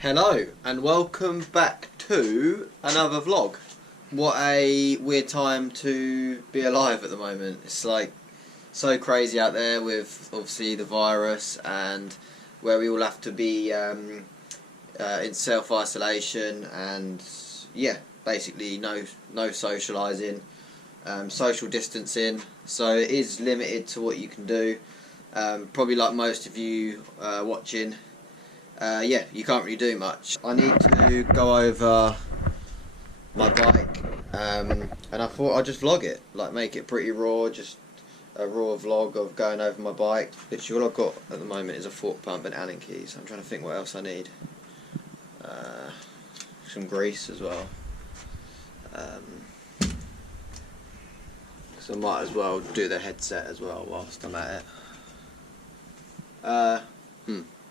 Hello and welcome back to another vlog. What a weird time to be alive at the moment. It's like so crazy out there with obviously the virus and where we all have to be in self-isolation and yeah, basically no socialising, social distancing, so it is limited to what you can do. Probably like most of you watching, yeah, you can't really do much. I need to go over my bike, and I thought I'd just vlog it, like make it pretty raw, just a raw vlog of going over my bike. Literally all I've got at the moment is a fork pump and Allen keys. I'm trying to think what else I need. Some grease as well. So I might as well do the headset as well whilst I'm at it.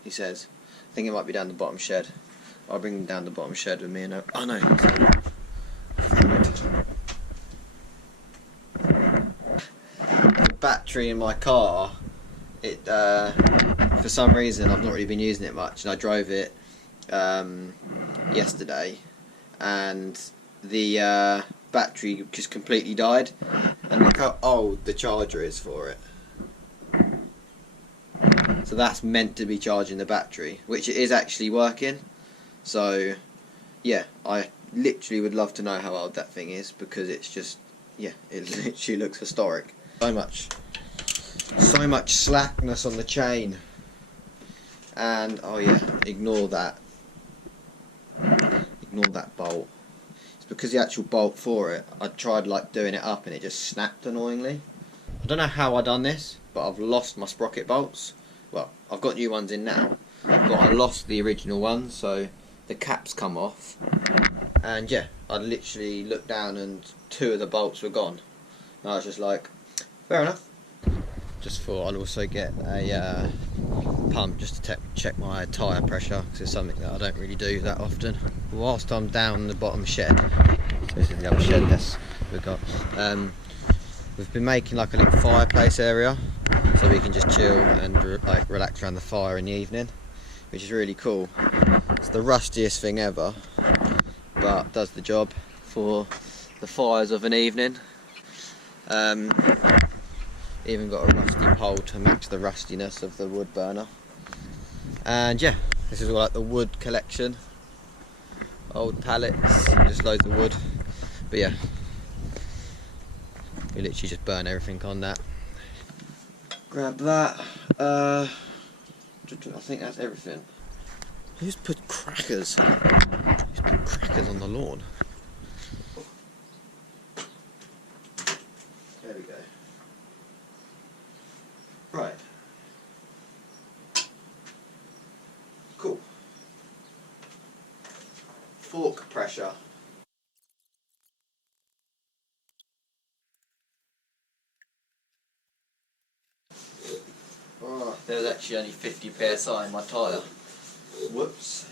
He says. I think it might be down the bottom shed. I'll bring him down the bottom shed with me and oh no. The battery in my car, it for some reason I've not really been using it much, and I drove it yesterday and the battery just completely died, and look how old the charger is for it. So that's meant to be charging the battery, which it is actually working. So yeah, I literally would love to know how old that thing is, because it's just, yeah, it literally looks historic. So much slackness on the chain. And oh yeah, ignore that bolt. It's because the actual bolt for it, I tried like doing it up and it just snapped annoyingly. I don't know how I done this, but I've lost my sprocket bolts. Well, I've got new ones in now, but I lost the original ones, so the cap's come off, and yeah, I literally looked down and 2 of the bolts were gone. And I was just like, fair enough. Just thought I'd also get a pump just to check my tyre pressure, because it's something that I don't really do that often. Whilst I'm down the bottom shed, so this is the other shed we've got, we've been making like a little fireplace area, so we can just chill and like relax around the fire in the evening, which is really cool. It's the rustiest thing ever, but does the job for the fires of an evening. Even got a rusty pole to match the rustiness of the wood burner. And yeah, this is all like the wood collection, old pallets, just loads of wood. But yeah, we literally just burn everything on that. Grab that. I think that's everything. Who's put crackers? Who's put crackers on the lawn? There we go. Right. Cool. Fork pressure. Oh, there was actually only 50 psi in my tyre. Whoops.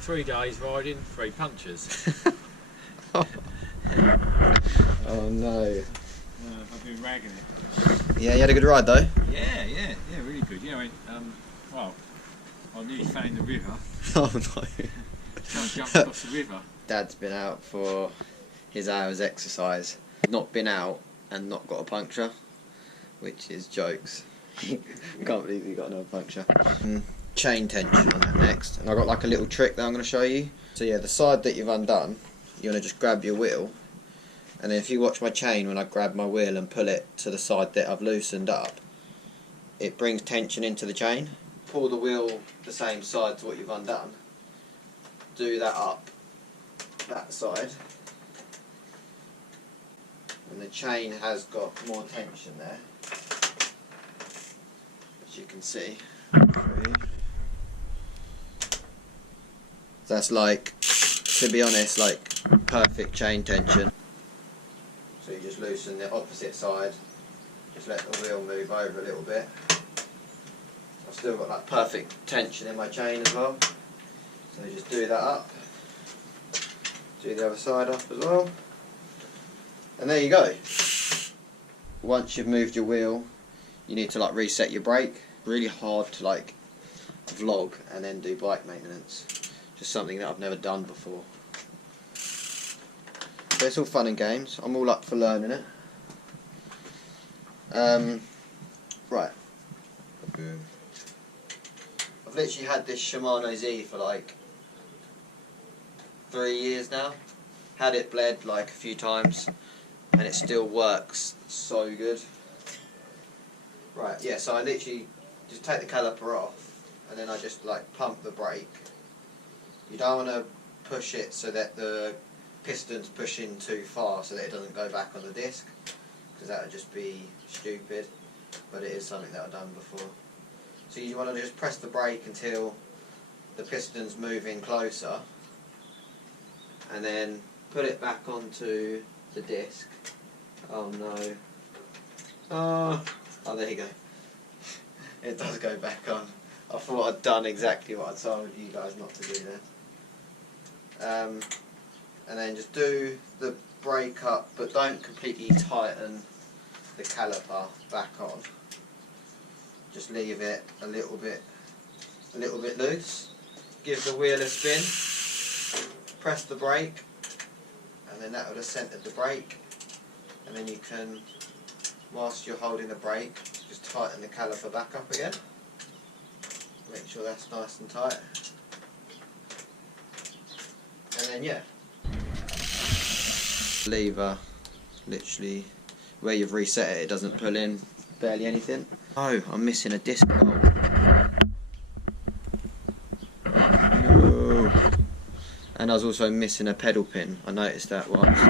3 days riding, 3 punctures. Oh no. I've been ragging it. Yeah, you had a good ride though? Yeah, really good. Yeah, well, I nearly fell in the river. Oh no. Trying to jump across the river. Dad's been out for his hours exercise. Not been out and not got a puncture, which is jokes. Can't believe you got no puncture. Chain tension on that next, and I've got like a little trick that I'm going to show you. So yeah, the side that you've undone, you want to just grab your wheel, and then if you watch my chain when I grab my wheel and pull it to the side that I've loosened up, it brings tension into the chain. Pull the wheel the same side to what you've undone, do that up that side, and the chain has got more tension there, as you can see. That's like, to be honest, like perfect chain tension. So you just loosen the opposite side, just let the wheel move over a little bit. I've still got like perfect tension in my chain as well. So just do that up, do the other side up as well, and there you go. once you've moved your wheel, you need to like reset your brake. Really hard to like vlog and then do bike maintenance. Just something that I've never done before. But it's all fun and games. I'm all up for learning it. Right. I've literally had this Shimano Z for like 3 years now. Had it bled like a few times and it still works so good. Right, yeah, so I literally just take the caliper off and then I just like pump the brake. You don't want to push it so that the pistons push in too far so that it doesn't go back on the disc, because that would just be stupid, but it is something that I've done before. So you want to just press the brake until the pistons move in closer and then put it back onto the disc. Oh no. Oh, there you go. It does go back on. I thought I'd done exactly what I told you guys not to do there. And then just do the brake up, but don't completely tighten the caliper back on. Just leave it a little bit loose. Give the wheel a spin. Press the brake, and then that would have centered the brake. And then you can, whilst you're holding the brake, just tighten the caliper back up again. Make sure that's nice and tight. And then yeah. Lever, literally, where you've reset it, it doesn't pull in barely anything. Oh, I'm missing a disc bolt. No. And I was also missing a pedal pin. I noticed that once.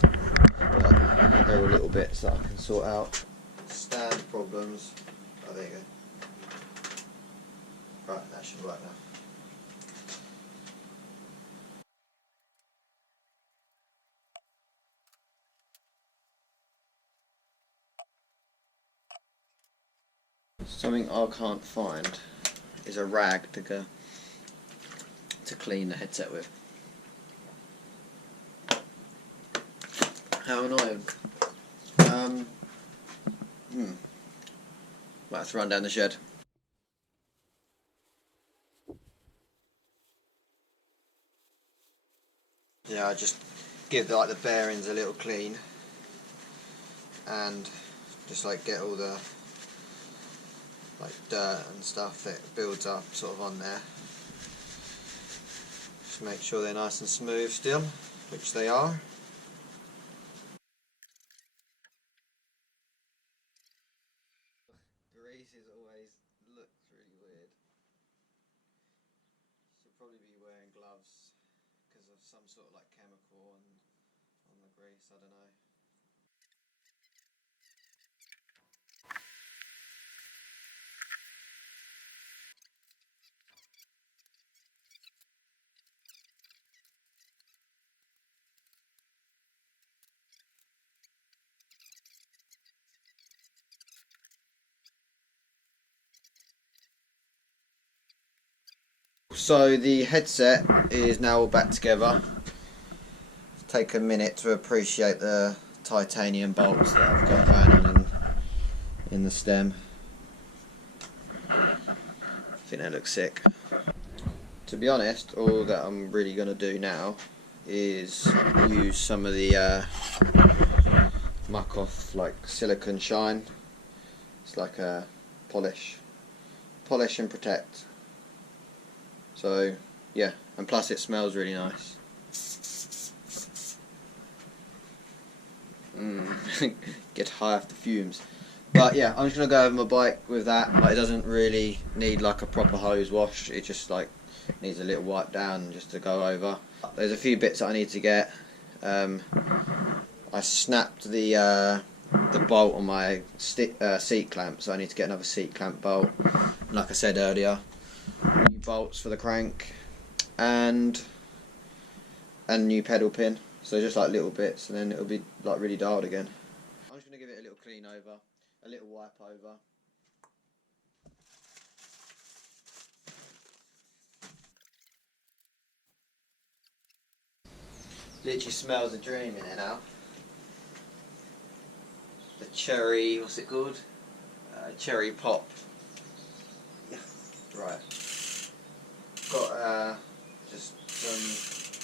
But there were little bits that I can sort out. Stand problems. Oh, there you go. Right, that should work now. Something I can't find is a rag to clean the headset with. How annoying. Let's run down the shed. Yeah, I just give the bearings a little clean and just like get all the like dirt and stuff that builds up sort of on there. Just make sure they're nice and smooth still, which they are. Grease is always looks really weird. Should probably be wearing gloves because of some sort of like chemical on the grease, I don't know. So the headset is now all back together. Take a minute to appreciate the titanium bolts that I've got going on in the stem. I think they look sick. To be honest, all that I'm really going to do now is use some of the muck off like silicone shine. It's like a polish and protect. So yeah, and plus it smells really nice. Get high off the fumes. But yeah, I'm just gonna go over my bike with that. Like, it doesn't really need like a proper hose wash. It just like needs a little wipe down just to go over. There's a few bits that I need to get. I snapped the bolt on my seat clamp, so I need to get another seat clamp bolt. And like I said earlier, new bolts for the crank and new pedal pin. So just like little bits, and then it'll be like really dialed again. I'm just gonna give it a little clean over, a little wipe over. Literally smells a dream in here now. cherry, what's it called? Cherry pop. Yeah. Right. Got just some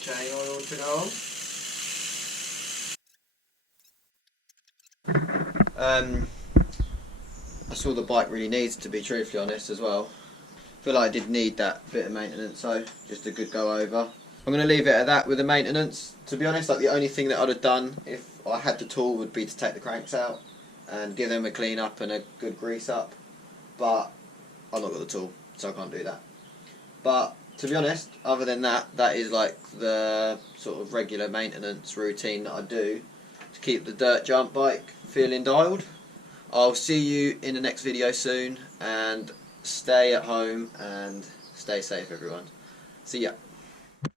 chain oil to go on. That's all the bike really needs, to be truthfully honest, as well. I feel like I did need that bit of maintenance, so just a good go over. I'm going to leave it at that with the maintenance. To be honest, like the only thing that I'd have done if I had the tool would be to take the cranks out and give them a clean up and a good grease up. But I've not got the tool, so I can't do that. But to be honest, other than that, that is like the sort of regular maintenance routine that I do to keep the dirt jump bike feeling dialed. I'll see you in the next video soon, and stay at home and stay safe, everyone. See ya.